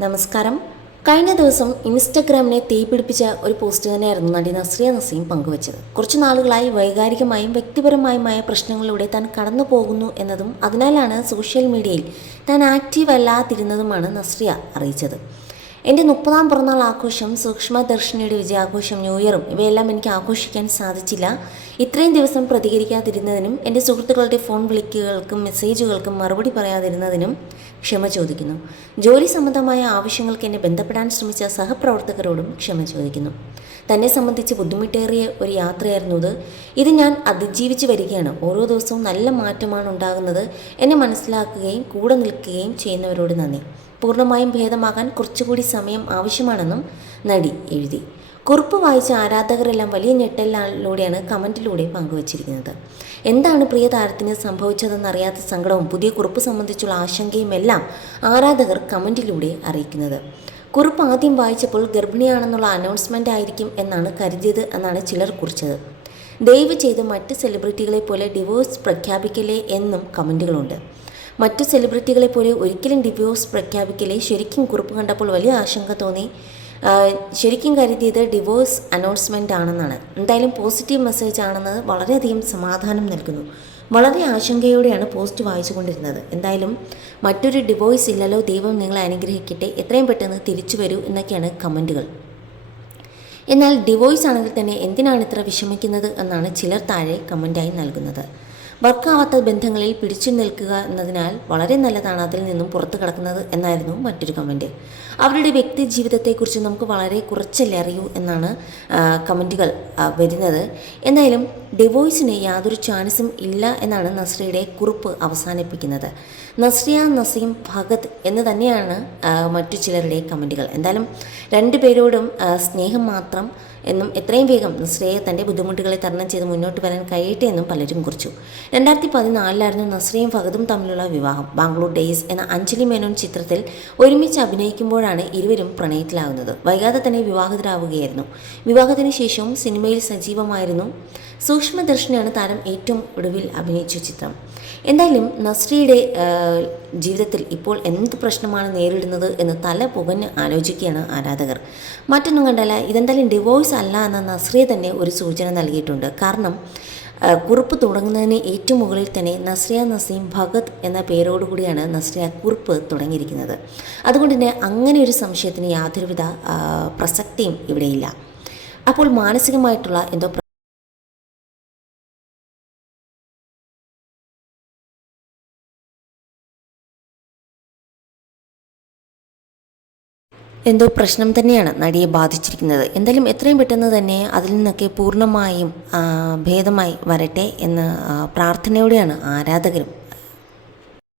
നമസ്കാരം. കഴിഞ്ഞ ദിവസം ഇൻസ്റ്റഗ്രാമിനെ തീപിടിപ്പിച്ച ഒരു പോസ്റ്റ് തന്നെയായിരുന്നു നടി നസ്രിയ നസീം പങ്കുവച്ചത്. കുറച്ചു നാളുകളായി വൈകാരികമായും വ്യക്തിപരമായുമായ പ്രശ്നങ്ങളിലൂടെ താൻ കടന്നു പോകുന്നു എന്നതും അതിനാലാണ് സോഷ്യൽ മീഡിയയിൽ താൻ ആക്റ്റീവ് അല്ലാതിരുന്നതുമാണ് നസ്രിയ അറിയിച്ചത്. എന്റെ മുപ്പതാം പിറന്നാൾ ആഘോഷം സൂക്ഷ്മദർശിനിയുടെ വിജയാഘോഷം ന്യൂ ഇയറും ഇവയെല്ലാം എനിക്ക് ആഘോഷിക്കാൻ സാധിച്ചില്ല. ഇത്രയും ദിവസം പ്രതികരിക്കാതിരുന്നതിനും എന്റെ സുഹൃത്തുക്കളുടെ ഫോൺ വിളിക്കുകൾക്കും മെസ്സേജുകൾക്കും മറുപടി പറയാതിരുന്നതിനും ക്ഷമ ചോദിക്കുന്നു. ജോലി സംബന്ധമായ ആവശ്യങ്ങൾക്ക് എന്നെ ബന്ധപ്പെടാൻ ശ്രമിച്ച സഹപ്രവർത്തകരോടും ക്ഷമ ചോദിക്കുന്നു. തന്നെ സംബന്ധിച്ച് ബുദ്ധിമുട്ടേറിയ ഒരു യാത്രയായിരുന്നു ഇത്. ഇത് ഞാൻ അതിജീവിച്ച് വരികയാണ്. ഓരോ ദിവസവും നല്ല മാറ്റമാണ് ഉണ്ടാകുന്നത്. എന്നെ മനസ്സിലാക്കുകയും കൂടെ നിൽക്കുകയും ചെയ്യുന്നവരോട് നന്ദി. പൂർണമായും ഭേദമാകാൻ കുറച്ചുകൂടി സമയം ആവശ്യമാണെന്നും നടി എഴുതി. കുറിപ്പ് വായിച്ച ആരാധകരെല്ലാം വലിയ ഞെട്ടലിലൂടെയാണ് കമന്റിലൂടെ പങ്കുവച്ചിരിക്കുന്നത്. എന്താണ് പ്രിയ താരത്തിന് സംഭവിച്ചതെന്ന് അറിയാത്ത സങ്കടവും പുതിയ കുറിപ്പ് സംബന്ധിച്ചുള്ള ആശങ്കയും എല്ലാം ആരാധകർ കമന്റിലൂടെ അറിയിക്കുന്നത്. കുറിപ്പ് ആദ്യം വായിച്ചപ്പോൾ ഗർഭിണിയാണെന്നുള്ള അനൗൺസ്മെന്റ് ആയിരിക്കും എന്നാണ് കരുതിയത് എന്നാണ് ചിലർ കുറിച്ചത്. ദയവ് ചെയ്ത് മറ്റ് സെലിബ്രിറ്റികളെ പോലെ ഡിവോഴ്സ് പ്രഖ്യാപിക്കലേ എന്നും കമന്റുകളുണ്ട് മറ്റു സെലിബ്രിറ്റികളെ പോലെ ഒരിക്കലും ഡിവോഴ്സ് പ്രഖ്യാപിക്കലേ ശരിക്കും കുറിപ്പ് കണ്ടപ്പോൾ വലിയ ആശങ്ക തോന്നി. ശരിക്കും കരുതിയത് ഡിവോഴ്സ് അനൗൺസ്മെന്റ് ആണെന്നാണ്. എന്തായാലും പോസിറ്റീവ് മെസ്സേജ് ആണെന്നത് വളരെയധികം സമാധാനം നൽകുന്നു. വളരെ ആശങ്കയോടെയാണ് പോസ്റ്റ് വായിച്ചുകൊണ്ടിരുന്നത്. എന്തായാലും മറ്റൊരു ഡിവോഴ്സ് ഇല്ലല്ലോ ദൈവം നിങ്ങളെ അനുഗ്രഹിക്കട്ടെ എത്രയും പെട്ടെന്ന് തിരിച്ചു വരൂ എന്നൊക്കെയാണ് കമന്റുകൾ എന്നാൽ ഡിവോഴ്സ് ആണെങ്കിൽ തന്നെ എന്തിനാണ് ഇത്ര വിഷമിക്കുന്നത് എന്നാണ് ചിലർ താഴെ കമന്റായി നൽകുന്നത്. വർക്കാവാത്ത ബന്ധങ്ങളിൽ പിടിച്ചു നിൽക്കുക എന്നതിനാൽ വളരെ നല്ലതാണ് അതിൽ നിന്നും പുറത്തു കിടക്കുന്നത് എന്നായിരുന്നു മറ്റൊരു കമന്റ് അവരുടെ വ്യക്തി ജീവിതത്തെക്കുറിച്ച് നമുക്ക് വളരെ കുറച്ചല്ലേ അറിയൂ എന്നാണ് കമന്റുകൾ വരുന്നത്. എന്തായാലും ഡിവോഴ്സിന് യാതൊരു ചാൻസും ഇല്ല എന്നാണ് നസ്രിയുടെ കുറിപ്പ് അവസാനിപ്പിക്കുന്നത്. നസ്രിയ നസീം ഭഗത് എന്ന് തന്നെയാണ് മറ്റു ചിലരുടെ കമന്റുകൾ എന്തായാലും രണ്ടു പേരോടും സ്നേഹം മാത്രം എന്നും എത്രയും വേഗം നസ്രിയയെ തന്റെ ബുദ്ധിമുട്ടുകളെ തരണം ചെയ്ത് മുന്നോട്ട് വരാൻ കഴിയട്ടെ എന്നും പലരും കുറിച്ചു. രണ്ടായിരത്തി പതിനാലിലായിരുന്നു നസ്രിയും ഫഹദും തമ്മിലുള്ള വിവാഹം. ബാംഗ്ലൂർ ഡേയ്സ് എന്ന അഞ്ജലി മേനോൻ ചിത്രത്തിൽ ഒരുമിച്ച് അഭിനയിക്കുമ്പോഴാണ് ഇരുവരും പ്രണയത്തിലാകുന്നത് വൈകാതെ തന്നെ വിവാഹിതരാവുകയായിരുന്നു. വിവാഹത്തിന് ശേഷവും സിനിമയിൽ സജീവമായിരുന്നു. സൂക്ഷ്മദർശിനിയാണ് താരം ഏറ്റവും ഒടുവിൽ അഭിനയിച്ച ചിത്രം. എന്തായാലും നസ്രിയുടെ ജീവിതത്തിൽ ഇപ്പോൾ എന്ത് പ്രശ്നമാണ് നേരിടുന്നത് എന്ന് തല പുകഞ്ഞ് ആലോചിക്കുകയാണ് ആരാധകർ. മറ്റൊന്നും കണ്ടല്ല ഇതെന്തായാലും ഡിവോഴ്സ് അല്ല എന്ന നസ്രിയ തന്നെ ഒരു സൂചന നൽകിയിട്ടുണ്ട്. കാരണം കുറിപ്പ് തുടങ്ങുന്നതിന് ഏറ്റവും മുകളിൽ തന്നെ നസ്രിയ നസീം ഭഗത് എന്ന പേരോടുകൂടിയാണ് നസ്രിയ കുറിപ്പ് തുടങ്ങിയിരിക്കുന്നത്. അതുകൊണ്ട് തന്നെ അങ്ങനെ ഒരു സംശയത്തിന് യാതൊരുവിധ പ്രസക്തിയും ഇവിടെയില്ല. അപ്പോൾ മാനസികമായിട്ടുള്ള എന്തോ എന്തോ പ്രശ്നം തന്നെയാണ് നടിയെ ബാധിച്ചിരിക്കുന്നത്. എന്തായാലും എത്രയും പെട്ടെന്ന് തന്നെ അതിൽ നിന്നൊക്കെ പൂർണമായും ഭേദമായി വരട്ടെ എന്ന് പ്രാർത്ഥനയോടെയാണ് ആരാധകരും